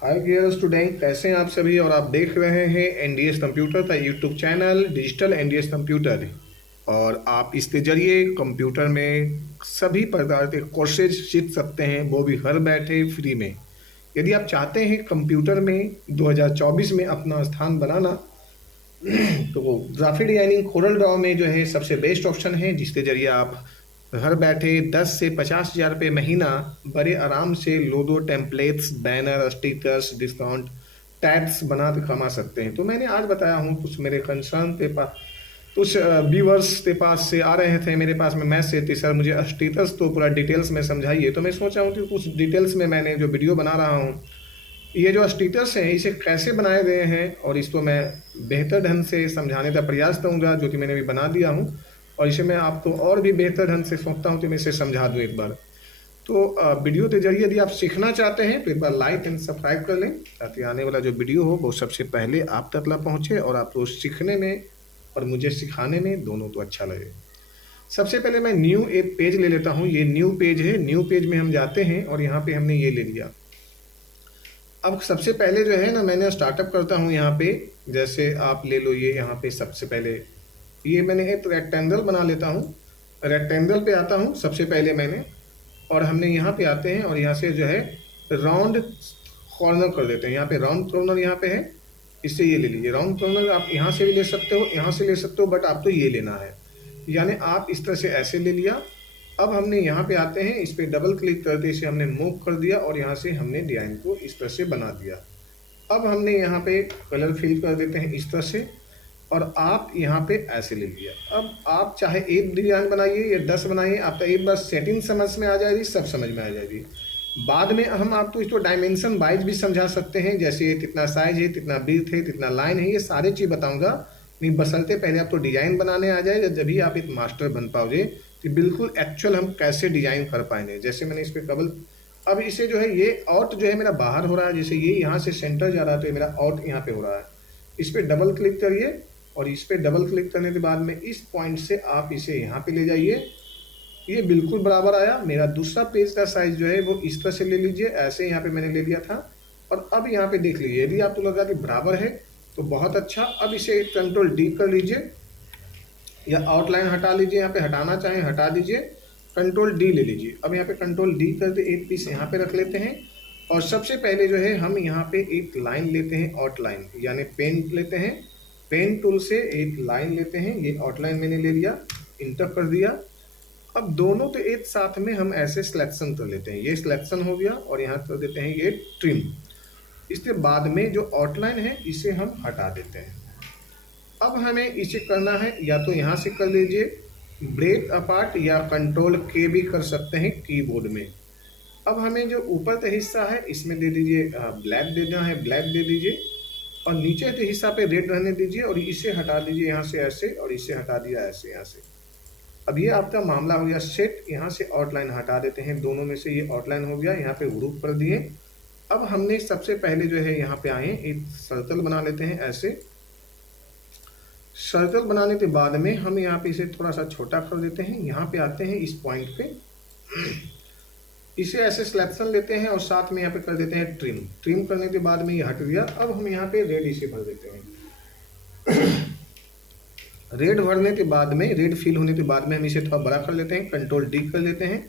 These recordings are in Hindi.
हाय डियर स्टूडेंट, कैसे हैं आप सभी। और आप देख रहे हैं एनडीएस कंप्यूटर का YouTube channel digital NDS computer. और आप इसके जरिए कंप्यूटर में सभी प्रकार के कोर्सेज सीख सकते हैं, वो भी घर बैठे फ्री में। यदि आप चाहते हैं कंप्यूटर में 2024 में अपना स्थान बनाना तो वो ग्राफिक डिजाइनिंग कोरल ड्रॉ में जो है सबसे बेस्ट ऑप्शन है, जिसके जरिए आप घर बैठे 10 से 50 हज़ार रुपये महीना बड़े आराम से logo, templates, banner, stickers, discount, tags बना के कमा सकते हैं। तो मैंने आज बताया हूँ, कुछ मेरे कंसर्न के पास, कुछ व्यूवर्स के पास से आ रहे थे मेरे पास में मैसेज थे, सर मुझे स्टेटस तो पूरा डिटेल्स में समझाइए। तो मैं सोचा हूँ कि कुछ डिटेल्स में मैंने जो वीडियो बना रहा हूँ, ये जो स्टेटस है इसे कैसे बनाए गए हैं और इसको मैं बेहतर ढंग से समझाने का प्रयास करूँगा, जो कि मैंने भी बना दिया हूँ। और इसे मैं आपको और भी बेहतर ढंग से सोचता हूँ कि मैं इसे समझा दूँ एक बार। तो वीडियो के जरिए यदि आप सीखना चाहते हैं तो एक बार लाइक एंड सब्सक्राइब कर लें, ताकि आने वाला जो वीडियो हो वो सबसे पहले आप तक ला पहुँचे और आपको सीखने में और मुझे सिखाने में दोनों तो अच्छा लगे। सबसे पहले मैं न्यू एक पेज ले लेता हूँ। ये न्यू पेज है। न्यू पेज में हम जाते हैं और यहाँ पे हमने ये ले लिया। अब सबसे पहले जो है ना, मैंने स्टार्टअप करता हूँ यहाँ पे। जैसे आप ले लो, ये यहाँ पे सबसे पहले ये मैंने एक रेक्टेंगल बना लेता हूँ। रेक्टेंगल पे आता हूँ सबसे पहले मैंने, और हमने यहाँ पे आते हैं और यहाँ से जो है राउंड कॉर्नर कर देते हैं। यहाँ पे राउंड कॉर्नर यहाँ पे है, इससे ये ले लीजिए। राउंड कॉर्नर आप यहाँ से भी ले सकते हो, यहाँ से ले सकते हो, बट आपको ये लेना है। यानी आप इस तरह से ऐसे ले लिया। अब हमने यहाँ पे आते हैं, इस पे डबल क्लिक करके इसे हमने मूव कर दिया और यहाँ से हमने डिजाइन को इस तरह से बना दिया। अब हमने यहाँ पे कलर फिल कर देते हैं इस तरह से, और आप यहाँ पे ऐसे ले लिया। अब आप चाहे एक डिजाइन बनाइए या 10 बनाइए, आपका एक बार सेटिंग समझ में आ जाएगी, सब समझ में आ जाएगी। बाद में हम आपको इसको डायमेंशन वाइज भी समझा सकते हैं, जैसे कितना साइज है, कितना ब्रीथ है, कितना लाइन है, ये सारी चीज़ बताऊंगा। नहीं, बसलते पहले आपको डिजाइन बनाने आ जाए, जब भी आप एक मास्टर बन पाओगे कि बिल्कुल एक्चुअल हम कैसे डिजाइन कर पाएंगे। जैसे मैंने इस पर कबल, अब इसे जो है ये आउट जो है मेरा बाहर हो रहा है, जैसे ये यहाँ से सेंटर जा रहा है तो ये मेरा आउट यहाँ पे हो रहा है। इस पर डबल क्लिक करिए और इस पर डबल क्लिक करने के बाद में इस पॉइंट से आप इसे यहाँ पे ले जाइए। ये बिल्कुल बराबर आया। मेरा दूसरा पेज का साइज जो है वो इस तरह से ले लीजिए, ऐसे यहाँ पे मैंने ले लिया था। और अब यहाँ पे देख लीजिए, यदि आपको लगा कि बराबर है तो बहुत अच्छा। अब इसे कंट्रोल डी कर लीजिए या आउटलाइन हटा लीजिए, यहाँ पे हटाना चाहें हटा दीजिए, कंट्रोल डी ले लीजिए। अब यहाँ पे कंट्रोल डी करके एक पीस यहाँ पे रख लेते हैं। और सबसे पहले जो है हम यहाँ पे एक लाइन लेते हैं, आउटलाइन, यानी पेन लेते हैं, पेन टूल से एक लाइन लेते हैं। ये आउटलाइन मैंने ले लिया, इंटर कर दिया। अब दोनों तो एक साथ में हम ऐसे सिलेक्शन कर लेते हैं। ये सिलेक्शन हो गया और यहाँ कर देते हैं ये ट्रिम। इसके बाद में जो आउटलाइन है इसे हम हटा देते हैं। अब हमें इसे करना है, या तो यहाँ से कर लीजिए ब्रेक अपार्ट, या कंट्रोल के भी कर सकते हैं कीबोर्ड में। अब हमें जो ऊपर का हिस्सा है इसमें दे दीजिए ब्लैक, देना है ब्लैक दे दीजिए, और नीचे के हिस्सा पे रेड रहने दीजिए, और इसे हटा दीजिए यहाँ से ऐसे, और इसे हटा दिया ऐसे यहाँ से। अब ये आपका मामला हो गया सेट। यहाँ से आउटलाइन हटा देते हैं, दोनों में से ये आउटलाइन हो गया, यहाँ पे ग्रुप कर दिए। अब हमने सबसे पहले जो है यहाँ पे आए, एक सर्कल बना लेते हैं ऐसे। सर्कल बनाने के बाद में हम यहाँ पे इसे थोड़ा सा छोटा कर देते हैं। यहाँ पे आते हैं इस पॉइंट पे, इसे ऐसे सिलेक्शन लेते हैं और साथ में यहाँ पे कर देते हैं ट्रिम। ट्रिम करने के बाद में ये हट गया। अब हम यहाँ पे रेड इसे भर देते हैं। रेड भरने के बाद में, रेड फिल होने के बाद में हम इसे थोड़ा बड़ा कर लेते हैं, कंट्रोल डी कर लेते हैं।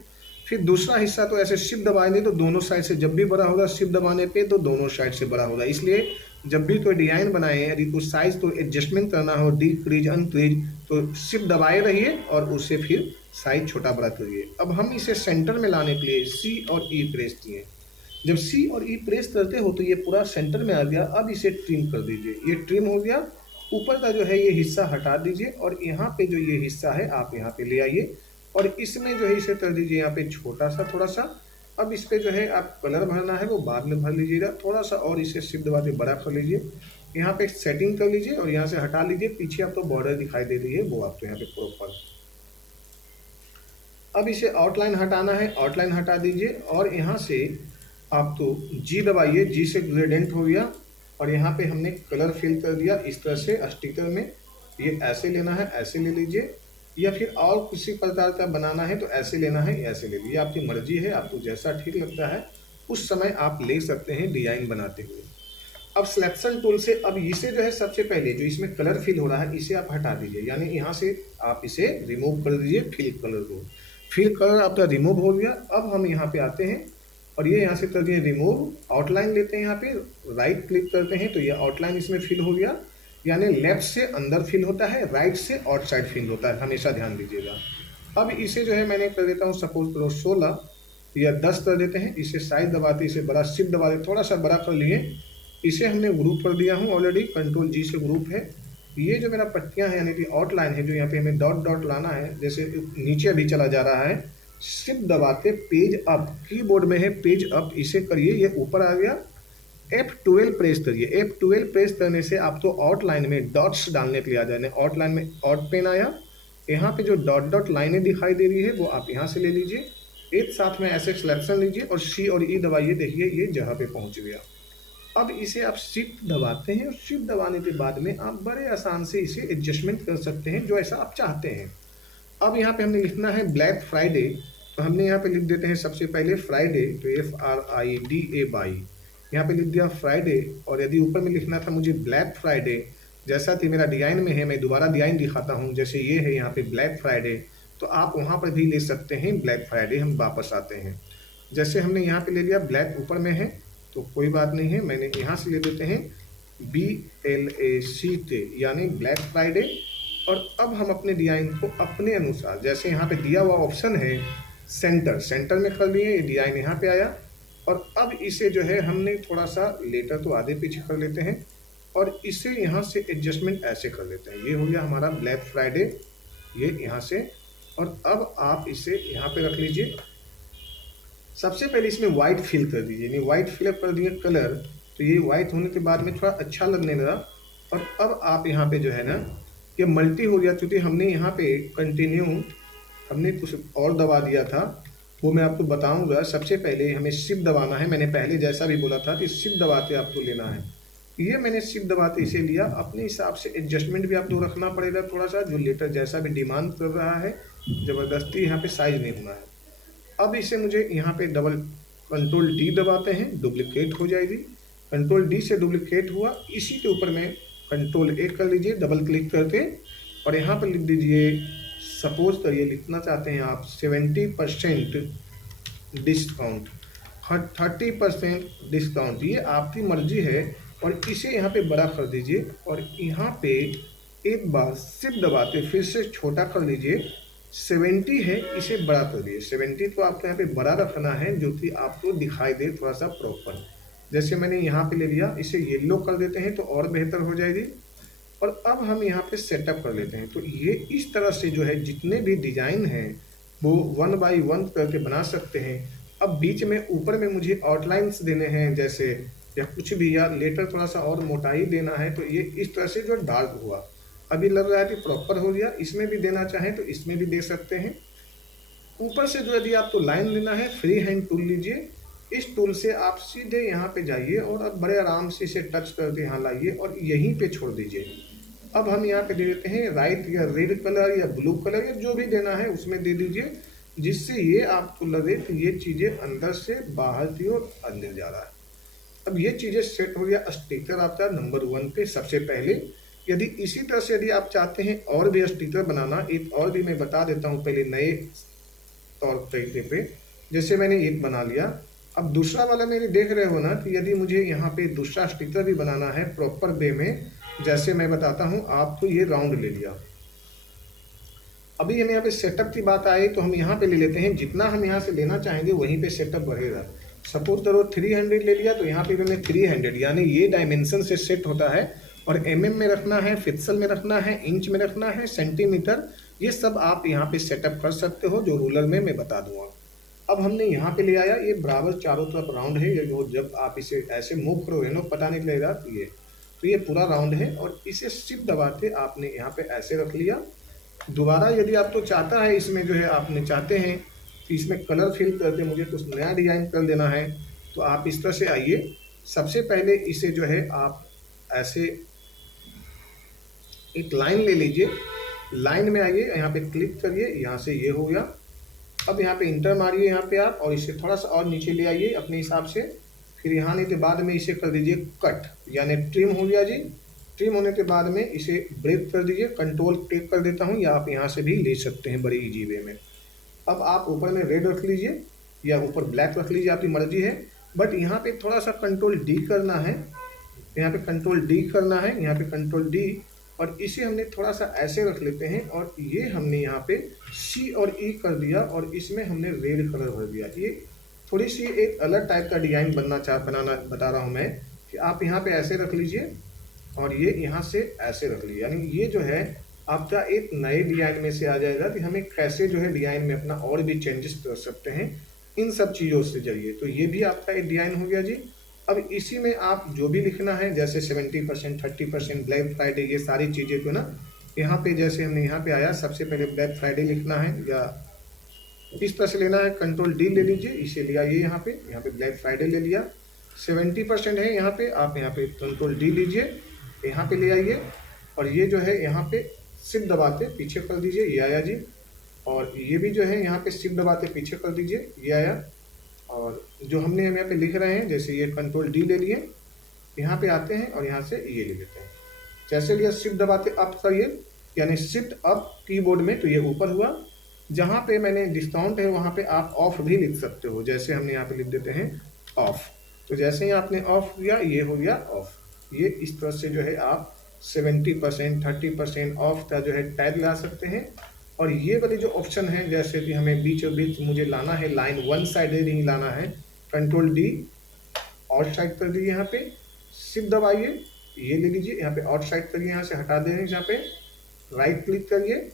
फिर दूसरा हिस्सा तो ऐसे शिफ्ट दबाएंगे तो दोनों साइड से जब भी बड़ा होगा, शिफ्ट दबाने पे तो दोनों साइड से बड़ा होगा। इसलिए जब भी कोई डिजाइन बनाए, यदि कोई साइज तो एडजस्टमेंट करना हो, डिक्रीज अनक्रीज, तो शिफ्ट दबाए रहिए और उससे फिर साइज छोटा बड़ा करिए। अब हम इसे सेंटर में लाने के लिए सी और ई प्रेस किए। जब सी और ई प्रेस करते हो तो ये पूरा सेंटर में आ गया। अब इसे ट्रिम कर दीजिए, ये ट्रिम हो गया। ऊपर का जो है ये हिस्सा हटा दीजिए, और यहाँ पे जो ये हिस्सा है आप यहाँ पे ले आइए, और इसमें जो है इसे कर दीजिए यहाँ पे छोटा सा थोड़ा सा। अब इस पे जो है आप कलर भरना है वो बाद में भर लीजिएगा, थोड़ा सा और इसे शिफ्ट दबा के बड़ा कर लीजिए। यहाँ पे सेटिंग कर लीजिए और यहाँ से हटा लीजिए। पीछे आपको बॉर्डर दिखाई दे रही है, वो आपको यहाँ पे प्रॉपर। अब इसे आउटलाइन हटाना है, आउटलाइन हटा दीजिए, और यहाँ से आप तो जी दबाइए, जी से ग्रेडेंट हो गया। और यहाँ पे हमने कलर फिल कर दिया इस तरह से स्टिकर में। ये ऐसे लेना है, ऐसे ले लीजिए, या फिर और किसी प्रकार का बनाना है तो ऐसे लेना है, ऐसे ले लीजिए। आपकी मर्जी है, आपको जैसा ठीक लगता है उस समय आप ले सकते हैं डिजाइन बनाते हुए। अब सिलेक्शन टूल से अब इसे जो है सबसे पहले जो इसमें कलर फिल हो रहा है इसे आप हटा दीजिए, यानी यहाँ से आप इसे रिमूव कर दीजिए फिल कलर को। फिल कलर आपका रिमूव हो गया। अब हम यहाँ पे आते हैं और ये यहाँ से कर दिए रिमूव। आउटलाइन लेते हैं, यहाँ पे राइट क्लिक करते हैं तो ये आउटलाइन इसमें फिल हो गया, यानी लेफ्ट से अंदर फिल होता है, राइट से आउटसाइड फिल होता है, हमेशा ध्यान दीजिएगा। अब इसे जो है मैंने कर देता हूँ सपोज करो 16 या 10 कर देते हैं। इसे साइज दबाते, इसे बड़ा शिफ्ट दबा दे, थोड़ा सा बड़ा कर लिए। इसे हमने ग्रुप कर दिया हूँ ऑलरेडी, कंट्रोल जी से ग्रुप है। ये जो मेरा पट्टियाँ हैं यानी कि आउटलाइन है, जो यहाँ पे हमें डॉट डॉट लाना है, जैसे नीचे अभी चला जा रहा है, शिफ्ट दबाते पेज अप, कीबोर्ड में है पेज अप, इसे करिए, ये ऊपर आ गया। F12 प्रेस करिए। F12 प्रेस करने से आपको आउटलाइन में डॉट्स डालने के लिए आ जाए। आउटलाइन में आउट पेन आया, यहाँ पे जो डॉट डॉट लाइनें दिखाई दे रही है वो आप यहाँ से ले लीजिए, एक साथ में ऐसे सिलेक्शन लीजिए और C और E दबाइए, देखिए ये जगह पे पहुँच गया। अब इसे आप शिफ्ट दबाते हैं और शिफ्ट दबाने के बाद में आप बड़े आसान से इसे एडजस्टमेंट कर सकते हैं जो ऐसा आप चाहते हैं। अब यहाँ पे हमने लिखना है ब्लैक फ्राइडे, तो हमने यहाँ पे लिख देते हैं सबसे पहले फ्राइडे, तो FRIDAY, यहाँ पे लिख दिया फ्राइडे। और यदि ऊपर में लिखना था मुझे ब्लैक फ्राइडे, जैसा कि मेरा डिजाइन में है, मैं दोबारा डिजाइन दिखाता हूँ, जैसे ये है यहाँ पे ब्लैक फ्राइडे, तो आप वहाँ पर भी ले सकते हैं ब्लैक फ्राइडे। हम वापस आते हैं, जैसे हमने यहाँ पे ले लिया ब्लैक ऊपर में है तो कोई बात नहीं है, मैंने यहाँ से ले देते हैं BLACK यानी ब्लैक फ्राइडे। और अब हम अपने डिजाइन को अपने अनुसार, जैसे यहाँ पे दिया हुआ ऑप्शन है सेंटर, सेंटर में कर लिए, ये डिजाइन यहाँ पे आया। और अब इसे जो है हमने थोड़ा सा लेटर तो आधे पीछे कर लेते हैं और इसे यहाँ से एडजस्टमेंट ऐसे कर लेते हैं। ये हो गया हमारा ब्लैक फ्राइडे, ये यहाँ से। और अब आप इसे यहाँ पे रख लीजिए। सबसे पहले इसमें वाइट फिल कर दीजिए, यानी वाइट फिल कर दिए कलर, तो ये वाइट होने के बाद में थोड़ा अच्छा लगने लगा। और अब आप यहाँ पे जो है ना, ये मल्टी हो गया, क्योंकि हमने यहाँ पे कंटिन्यू हमने कुछ और दबा दिया था, वो मैं आपको बताऊंगा। सबसे पहले हमें शिफ्ट दबाना है, मैंने पहले जैसा भी बोला था कि शिफ्ट दबाते आपको लेना है। ये मैंने शिफ्ट दबाते इसे लिया, अपने हिसाब से एडजस्टमेंट भी आपको रखना पड़ेगा थोड़ा सा, जो लेटर जैसा भी डिमांड कर रहा है, ज़बरदस्ती यहाँ पे साइज नहीं होना है। अब इसे मुझे यहाँ पे डबल कंट्रोल D दबाते हैं, डुप्लीकेट हो जाएगी। कंट्रोल D से डुप्लीकेट हुआ, इसी के ऊपर में कंट्रोल A कर लीजिए डबल क्लिक करके, और यहाँ पर लिख दीजिए, सपोज करिए लिखना चाहते हैं आप 70% डिस्काउंट, 30% डिस्काउंट, ये आपकी मर्जी है। और इसे यहाँ पे बड़ा कर दीजिए और यहाँ पे एक बार शिफ्ट दबाते फिर से छोटा कर लीजिए। 70 है, इसे बड़ा कर दिए, 70 तो आपको यहाँ पे बड़ा रखना है जो कि आपको दिखाई दे थोड़ा सा प्रॉपर। जैसे मैंने यहाँ पे ले लिया, इसे येलो कर देते हैं तो और बेहतर हो जाएगी। और अब हम यहाँ पे सेटअप कर लेते हैं। तो ये इस तरह से जो है जितने भी डिजाइन हैं वो 1 बाय 1 करके बना सकते हैं। अब बीच में ऊपर में मुझे आउटलाइंस देने हैं जैसे, या कुछ भी, या लेटर थोड़ा सा और मोटाई देना है, तो ये इस तरह से जो डार्क हुआ, अभी लग रहा है कि प्रॉपर हो गया। इसमें भी देना चाहें तो इसमें भी दे सकते हैं। ऊपर से जो यदि आपको लाइन लेना है, फ्री हैंड टूल लीजिए, इस टूल से आप सीधे यहाँ पे जाइए और अब बड़े आराम से इसे टच करके यहाँ लाइए और यहीं पे छोड़ दीजिए। अब हम यहाँ पे दे देते हैं राइट या रेड कलर या ब्लू कलर या जो भी देना है उसमें दे दीजिए, जिससे ये आपको लगे कि ये चीज़ें अंदर से बाहर की ओर अंदर जा रहा है। अब ये चीज़ें सेट हो गया। स्टिकर आपका नंबर 1 पे सबसे पहले। यदि इसी तरह से यदि आप चाहते हैं और भी स्टिकर बनाना, एक और भी मैं बता देता हूँ पहले नए तौर तरीके पे। जैसे मैंने एक बना लिया, अब दूसरा वाला मेरे देख रहे हो ना कि यदि मुझे यहाँ पे दूसरा स्टिकर भी बनाना है प्रॉपर वे में, जैसे मैं बताता हूँ आपको, ये राउंड ले लिया। अभी हमें यहाँ पे सेटअप की बात आई तो हम यहाँ पे ले लेते हैं, जितना हम यहाँ से लेना चाहेंगे वहीं पे सेटअप बढ़ेगा। सपोज करो 300 ले लिया, तो यहाँ पे मैंने 300, यानी ये डायमेंशन से सेट होता है। और mm में रखना है, पिक्सल में रखना है, इंच में रखना है, सेंटीमीटर, ये सब आप यहाँ पे सेटअप कर सकते हो, जो रूलर में मैं बता दूंगा। अब हमने यहाँ पे ले आया, ये बराबर चारों तरफ राउंड है, ये जब आप इसे ऐसे मूव करोगे ना पता नहीं लगेगा, तो ये पूरा राउंड है। और इसे शिफ्ट दबाते आपने यहाँ पे ऐसे रख लिया। दोबारा यदि आप तो चाहता है इसमें जो है आपने चाहते हैं कि इसमें कलर फिल करके मुझे कुछ नया डिजाइन कर देना है, तो आप इस तरह से आइए। सबसे पहले इसे जो है आप ऐसे एक लाइन ले लीजिए, लाइन में आइए, यहाँ पे क्लिक करिए, यहाँ से ये हो गया। अब यहाँ पे इंटर मारिए यहाँ पे आप, और इसे थोड़ा सा और नीचे ले आइए अपने हिसाब से। फिर यहाँ नहीं तो बाद में इसे कर दीजिए कट, यानी ट्रिम हो गया जी। ट्रिम होने के बाद में इसे ब्रेक कर दीजिए, कंट्रोल क्लिक कर देता हूँ, या आप यहाँ से भी ले सकते हैं बड़ी इजी वे में। अब आप ऊपर में रेड रख लीजिए या ऊपर ब्लैक रख लीजिए, आपकी मर्जी है। बट यहाँ पे थोड़ा सा कंट्रोल डी करना है, यहाँ पे कंट्रोल डी करना है, यहाँ पे कंट्रोल डी, और इसे हमने थोड़ा सा ऐसे रख लेते हैं, और ये हमने यहाँ पे सी और ई कर दिया, और इसमें हमने रेड कलर भर दिया। ये थोड़ी सी एक अलग टाइप का डिजाइन बनाना बता रहा हूँ मैं, कि आप यहाँ पे ऐसे रख लीजिए और ये यहाँ से ऐसे रख लीजिए, यानी ये जो है आपका एक नए डिजाइन में से आ जाएगा कि हमें कैसे जो है डिजाइन में अपना और भी चेंजेस कर सकते हैं इन सब चीज़ों से जरिए। तो ये भी आपका एक डिजाइन हो गया जी। अब इसी में आप जो भी लिखना है, जैसे 70%, 30%, ब्लैक फ्राइडे, ये सारी चीज़ें को ना यहाँ पे, जैसे हमने यहाँ पे आया, सबसे पहले ब्लैक फ्राइडे लिखना है, या इस तरह से लेना है, कंट्रोल डी ले लीजिए, इसे ले आइए यहाँ पे ब्लैक फ्राइडे ले लिया। 70% है यहाँ पे, आप यहाँ पे कंट्रोल डी लीजिए, यहाँ पे ले आइए, और ये जो है यहाँ पे शिफ्ट दबाते पीछे कर दीजिए, ये आया जी। और ये भी जो है यहाँ पे शिफ्ट दबाते पीछे कर दीजिए, ये आया। और जो हमने यहाँ पे लिख रहे हैं, जैसे ये कंट्रोल डी ले लिए, यहाँ पे आते हैं और यहाँ से ये ले लेते हैं। जैसे लिया शिफ्ट दबाते अप करिए, यानी शिफ्ट अप कीबोर्ड में, तो ये ऊपर हुआ। जहाँ पे मैंने डिस्काउंट है वहाँ पे आप ऑफ भी लिख सकते हो, जैसे हमने यहाँ पे लिख देते हैं ऑफ। तो जैसे ही आपने ऑफ किया, ये हो गया ऑफ। ये इस तरह से जो है आप 70%, 30% ऑफ का जो है टैग ला सकते हैं। और ये वाले जो ऑप्शन है, जैसे कि हमें बीचों बीच मुझे लाना है, लाइन वन साइडेड नहीं लाना है, कंट्रोल डी आउट साइड कर दीजिए, यहाँ पे शिफ्ट दबाइए, ये ले लीजिए, यहाँ पे आउट साइड करिए, यहाँ से हटा देंगे, यहाँ पे राइट क्लिक करिए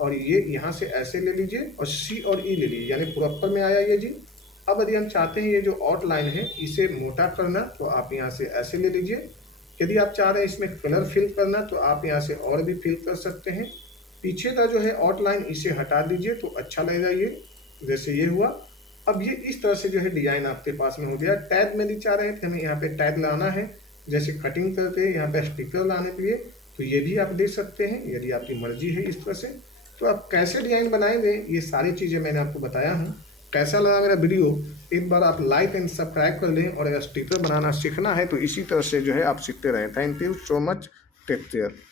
और ये यहाँ से ऐसे ले लीजिए, और सी और ई ले लीजिए, यानी प्रॉपर में आया ये जी। अब यदि हम चाहते हैं ये जो आउटलाइन है इसे मोटा करना, तो आप यहाँ से ऐसे ले लीजिए। यदि आप चाह रहे हैं इसमें कलर फिल करना, तो आप यहाँ से और भी फिल कर सकते हैं। पीछे का जो है आउटलाइन इसे हटा दीजिए तो अच्छा लगेगा ये, जैसे ये हुआ। अब ये इस तरह से जो है डिजाइन आपके पास में हो गया। टैग में भी चाह रहे हैं कि हमें यहाँ पे टैग लाना है, जैसे कटिंग करते हैं यहाँ पे स्टिकर लाने के लिए, तो ये भी आप दे सकते हैं यदि आपकी मर्जी है इस तरह से। तो आप कैसे डिजाइन बनाएंगे, ये सारी चीज़ें मैंने आपको बताया हूँ। कैसा लगा मेरा वीडियो, एक बार आप लाइक एंड सब्सक्राइब कर लें, और अगर स्टिकर बनाना सीखना है तो इसी तरह से जो है आप सीखते रहें। Thank you so much, take care.